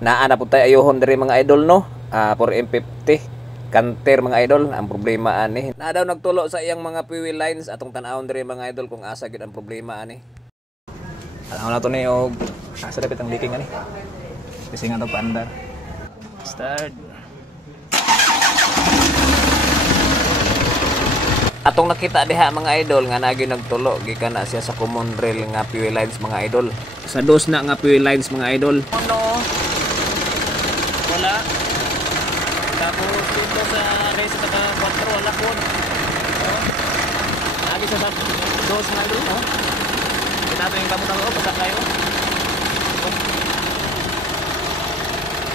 Naa na po tayo ayohon diri mga idol no. For M50 kanter mga idol ang problema ani. Na daw nagtulo sa iyang mga fuel lines atong tan-awon diri mga idol kung asa gid ang problema ani. Alam na to ni og asa dapat ang leaking ani. Kasi nga to paandar. Start. Atong nakita diha mga idol nga nagi nagtulo gikan na siya sa common rail nga fuel lines mga idol. Sa dos na nga fuel lines mga idol. Ano? Wala. Tapos dito sa race sa 4 wala po. Lagi sa dos mga idol no. Kita yung kamu tahu pasak kayo.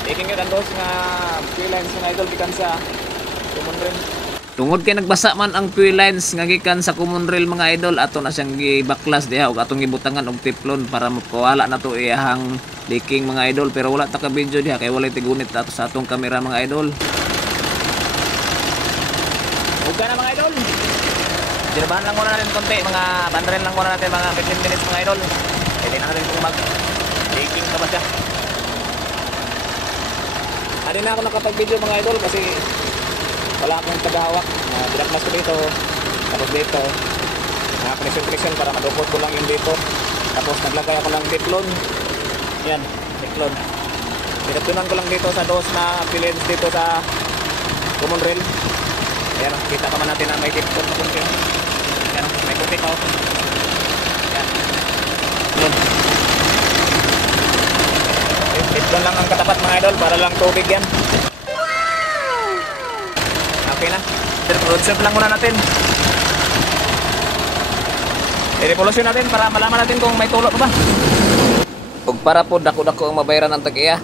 Taking ang dos nga fuel lines mga idol gikan sa common rail. Tungod kay nagbasa man ang fuel lines nga gikan sa common rail mga idol ato na siyang gibaklas diha ug atong gibutangan og teflon para mapawala na to iyang leaking mga idol pero wala ta ka video diha kay walay tigunit ato sa atong kamera mga idol. Ug na mga idol. Dinabahan lang muna natin konti mga bandarin lang muna natin mga 15 minutes mga idol. Pwede na natin kung mag leaking ka ba siya. Ano na ako nakapag-video mga idol kasi wala akong tagahawak. Binaklas ko dito. Tapos dito. Pressure para madukot ko lang yung dito. Tapos naglagay ako ng teflon. Yan. Teflon. Pinagtunan ko lang dito sa dos na pillars dito sa common rail. Ayan. Kita ka man natin na may teflon na kunti. Ayan. May kunti pa. Ayan. Yan. Teflon lang ang katapat mga idol. Para lang tubig yan. Okay na. Revolve lang muna natin. I-revolution natin para malaman natin kung may tulo pa ba. Ug para po dako-dako ang mabayaran ng tag-iya.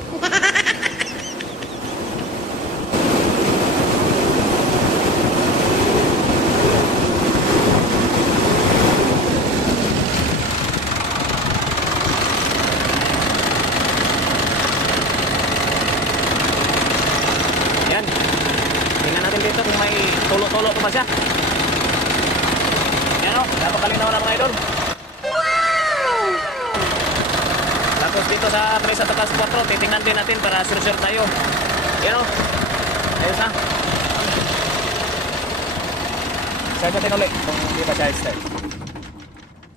Yan. Tingnan natin dito kung may tulo-tulo pa ba siya. Yan o, napakalinaw na mga idol. Wow! Tapos dito sa presa takas 4, titingnan din natin para sure tayo. Yan o. Ayos na. Start natin ulit kung hindi pa siya start.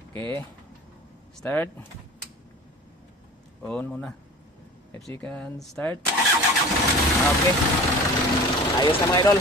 Okay. Start. On muna. 5 seconds. Start. Okay. Ayos na mga idol.